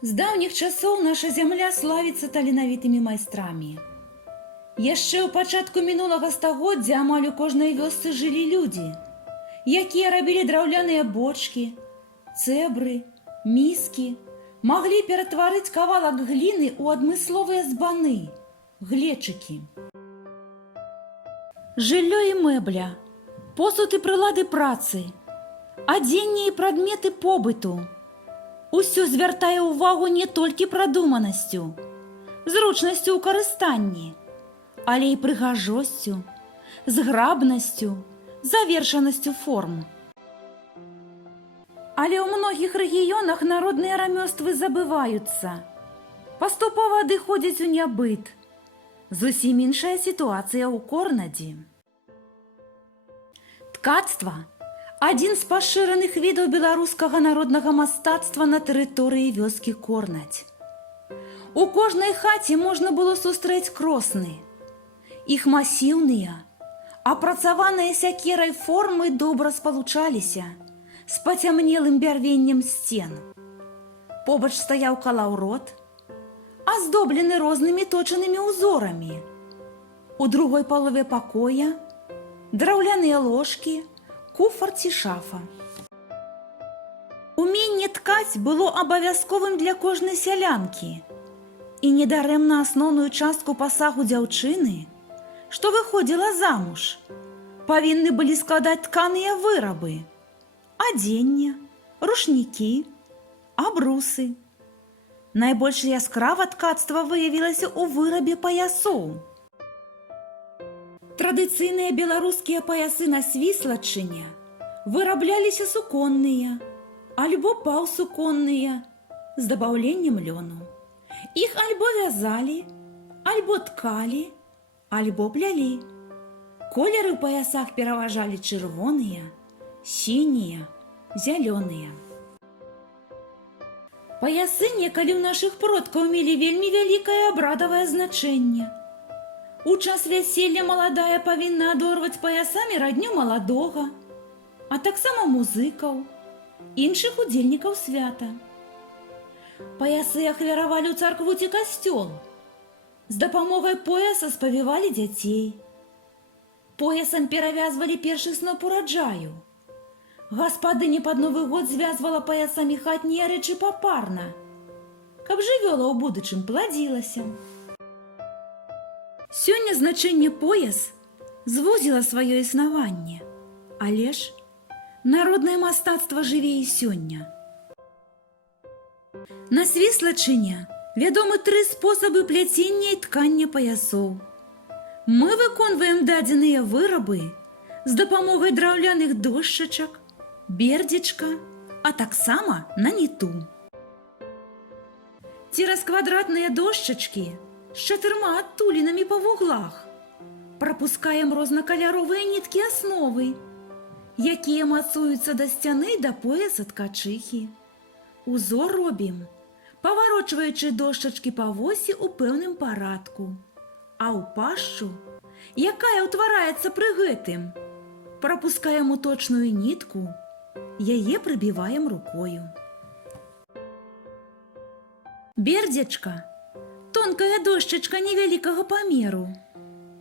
З даўніх часоў наша зямля славіцца таленавітымі майстрамі. Яшчэ ў пачатку мінулага стагоддзя амаль у кожнай вёсцы жылі людзі, якія рабілі драўляныя бочкі, цэбры, міскі, маглі ператварыць кавалак гліны ў адмысловыя збаны, глечыкі. Жыллё і мэбля, посуд і прылады працы, адзенне і прадметы побыту – усё звяртае ўвагу не толькі прадуманасцю, зручнасцю ў карыстанні, але і прыгажосцю, зграбнасцю, завершанасцю форм. Але ў многіх рэгіёнах народныя рамёствы забываюцца, паступова адыходзяць у нябыт. Зусім іншая сітуацыя ў Корнадзі. Ткацтва – адзін з пашыраных відаў беларускага народнага мастацтва на тэрыторыі вёскі Корнадзь. У кожнай хаце можна было сустрэць кросны. Іх масіўныя, апрацаваныя сякерай формы добра спалучаліся з пацямнелым бярвеннем сцен. Побач стаяў калаўрот, аздоблены рознымі точанымі ўзорамі. У другой палове пакоя драўляныя ложкі, куфар ці шафа. Уменне ткаць было абавязковым для кожнай сялянкі. І недарэмна асноўную частку пасагу дзяўчыны, што выходзіла замуж, павінны былі складаць тканыя вырабы, адзенне, рушнікі, абрусы. Найбольш яскрава ткацтва выявілася ў вырабе паясоў. Традыцыйныя беларускія паясы на свіслачыне вырабляліся суконныя альбо паўсуконныя з дабаўленнем лёну. Іх альбо вязалі, альбо ткалі, альбо плялі. Колеры ў паясах пераважалі чырвоныя, сінія, зялёныя. Паясы некалі ў нашых продкаў мелі вельмі вялікае абрадавае значэнне. У час вяселля маладая павінна адорваць паясамі радню маладога, а таксама музыкаў, іншых удзельнікаў свята. Паясы ахвяравалі ў царкву ці касцёл. З дапамогай пояса спавівалі дзяцей. Поясам перавязвалі першы сноп ураджаю. Гаспадыня пад Новы год звязвала паясамі хатнія рэчы папарна, каб жывёла ў будучым пладзілася. Сёння значэнне пояс звузіла сваё існаванне, але ж народнае мастацтва жыве і сёння. На свіслачыне вядомы 3 спосабы пляцення і ткання паясоў. Мы выконваем дадзеныя вырабы з дапамогай драўляных дошчачак, бердзічка, а таксама на ніту. Цераз квадратныя дошчачкі з 4 адтулінамі па вуглах прапускаем рознакаляровыя ніткі асновы, якія мацуюцца да сцяны да пояса ткачыхі. Узор робім, паварочваючы дошчачкі па восі ў пэўным парадку, а ў пашчу, якая ўтвараецца пры гэтым, прапускаем уточную нітку, яе прыбіваем рукою. Бердзячка – тонкая дошчачка невялікага памеру,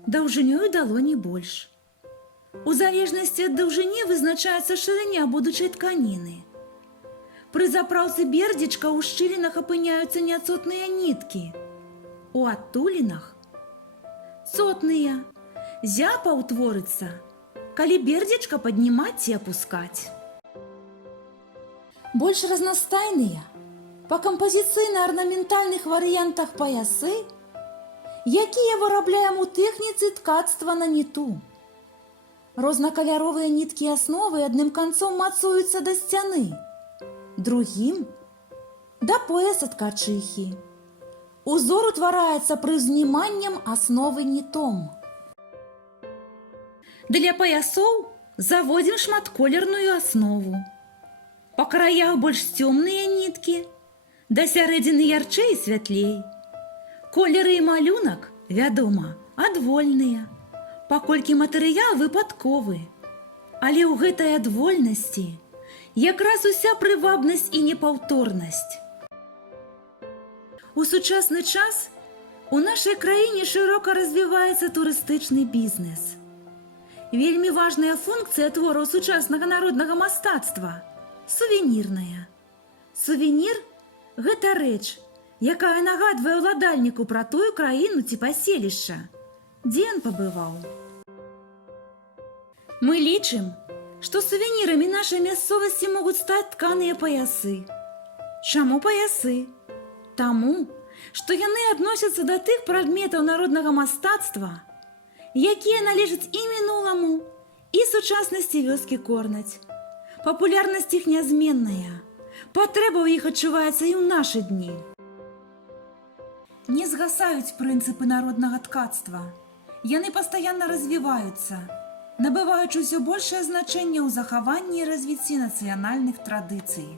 даўжынёю далоні больш. У залежнасці ад даўжыні вызначаецца шырыня будучай тканіны. Пры запраўцы бердзічка ў шчылінах апыняюцца няцотныя ніткі, у адтулінах – цотныя. Зяпа ўтворыцца, калі бердзічка паднімаць ці апускаць. Больш разнастайныя, па кампазіцыйна-арнаментальных варыянтах паясы, якія вырабляем у тэхніцы ткацтва на ніту. Рознакаляровыя ніткі асновы адным канцом мацуюцца да сцяны, другім – да пояса ткачыхі. Узор утвараецца прызніманнем асновы нітом. Для паясоў заводзім шматколерную аснову. Па краях больш цёмныя ніткі, да сярэдзіны ярчэй і святлей. Колеры і малюнак, вядома, адвольныя, паколькі матэрыял выпадковы. Але ў гэтай адвольнасці якраз уся прывабнасць і непаўторнасць. У сучасны час у нашай краіне шырока развіваецца турыстычны бізнес. Вельмі важная функцыя твораў сучаснага народнага мастацтва – сувенірная. Сувенір – гэта рэч, якая нагадвае ўладальніку пра тую краіну ці паселішча, дзе ён пабываў. Мы лічым, што сувенірамі нашай мясцовасці могуць стаць тканыя паясы. Чаму паясы? Таму, што яны адносяцца да тых прадметаў народнага мастацтва, якія належаць і мінуламу, і сучаснасці вёскі Корнаць. Папулярнасць іх нязменная, патрэба ў іх адчуваецца і ў нашы дні. Не згасаюць прынцыпы народнага ткацтва. Яны пастаянна развіваюцца, набываючы ўсё большае значэнне ў захаванні і развіцці нацыянальных традыцый.